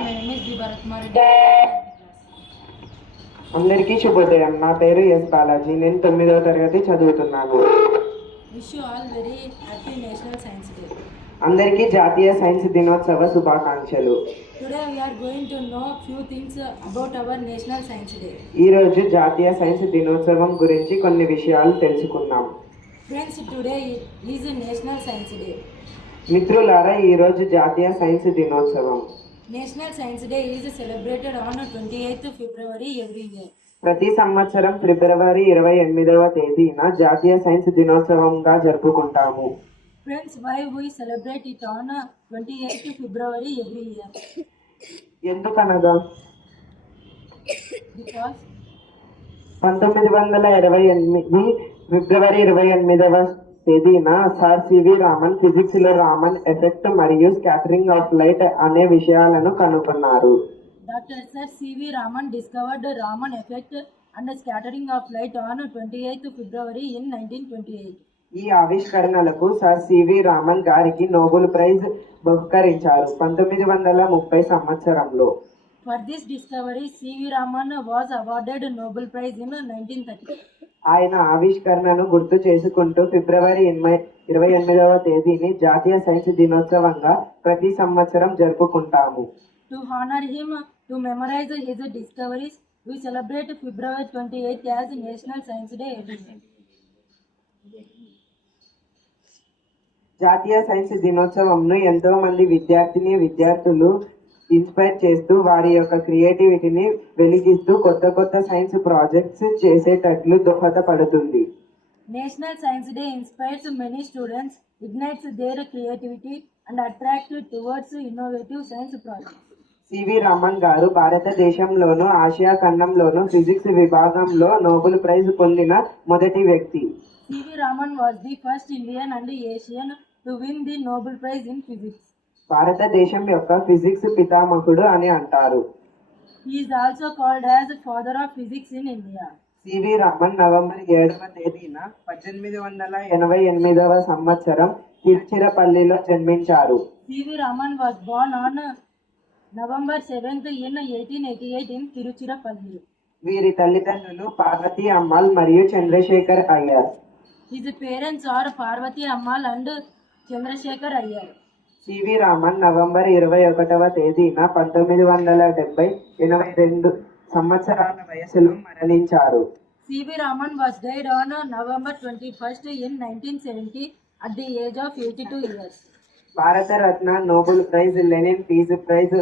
my name is D. Bharatkumar Reddy. అందరికీ శుభోదయం. నా పేరు ఎస్ బాలాజీ. నేను 9వ తరగతి చదువుతున్నాను. Wish you all very happy National Science Day. అందరికీ జాతీయ సైన్స్ దినోత్సవ శుభాకాంక్షలు. Today we are going to know few things about our National Science Day. ఈరోజు జాతీయ సైన్స్ దినోత్సవం గురించి కొన్ని విషయాలు తెలుసుకుందాం. Friends, today is National Science Day. మిత్రులారా, ఈరోజు జాతీయ సైన్స్ దినోత్సవం. National Science Day is celebrated on 28th February every year. ప్రతి సంవత్సరం ఫిబ్రవరి 28వ తేదీన జాతీయ సైన్స్ దినోత్సవంగా జరుపుకుంటాము. Friends, why we celebrate it on 28th February every year? ఎందుకనగా Because 1928 ఫిబ్రవరి 28వ తేదీన సర్ సివి రామన్ ఫిజిక్స్ లో రామన్ ఎఫెక్ట్ మరియు స్కాటరింగ్ ఆఫ్ లైట్ అనే విషయాలను కనుగొన్నారు. Dr. Sir C.V. Raman discovered Raman effect and scattering of light on 28th February in 1928. ఈ ఆవిష్కరణలకు sir C V Raman గారికి నోబెల్ ప్రైజ్ బహుకరించారు 1930 సంవత్సరంలో. For this discovery, C.V. Raman was awarded Nobel Prize in 1930. ఆయన ఆవిష్కరణను గుర్తు చేసుకుంటూ ఫిబ్రవరి 28వ తేదీని జాతీయ సైన్స్ దినోత్సవంగా ప్రతి సంవత్సరం జరుపుకుంటాము. To honor him, to memorize his discoveries, we celebrate February 28th as National Science Day every year. జాతీయ సైన్స్ దినోత్సవంను ఎంతో మంది విద్యార్థులు ఇన్స్పైర్ చేస్తూ వారి యొక్క క్రియేటివిటీని వెలిగిస్తూ కొత్త సైన్స్ ప్రాజెక్ట్స్ చేసేటట్లు దోహదపడుతుంది. National Science Day inspires many students, ignites their creativity and attracts towards innovative science projects. C V Raman గారు భారతదేశంలోను ఆసియా ఖండంలోను ఫిజిక్స్ విభాగంలో నోబెల్ ప్రైజ్ పొందిన మొదటి వ్యక్తి. C.V. Raman was the first Indian and Asian to win the Nobel Prize in Physics. భారతదేశం యొక్క physics పితామహుడు అని అంటారు. He is also called as Father of Physics in India. C V Raman November 7వ తేదీన 1888వ సంవత్సరం తిరుచిరపల్లిలో జన్మించారు. C.V. Raman was born on November 7th in 1888 in Tiruchirappalli. వీరి తల్లిదండ్రులు పార్వతి అమ్మాల్ మరియు Chandrasekhar Iyer. His parents are Parvati Ammal and Chandrasekhar Iyer. C V Raman November 21వ తేదీన 1982 సంవత్సరాల వయసులో మరణించారు. C.V. Raman was died on November 21st in 1970 at the age of 82 years. Bharat Ratna, Nobel prize, Lenin peace praise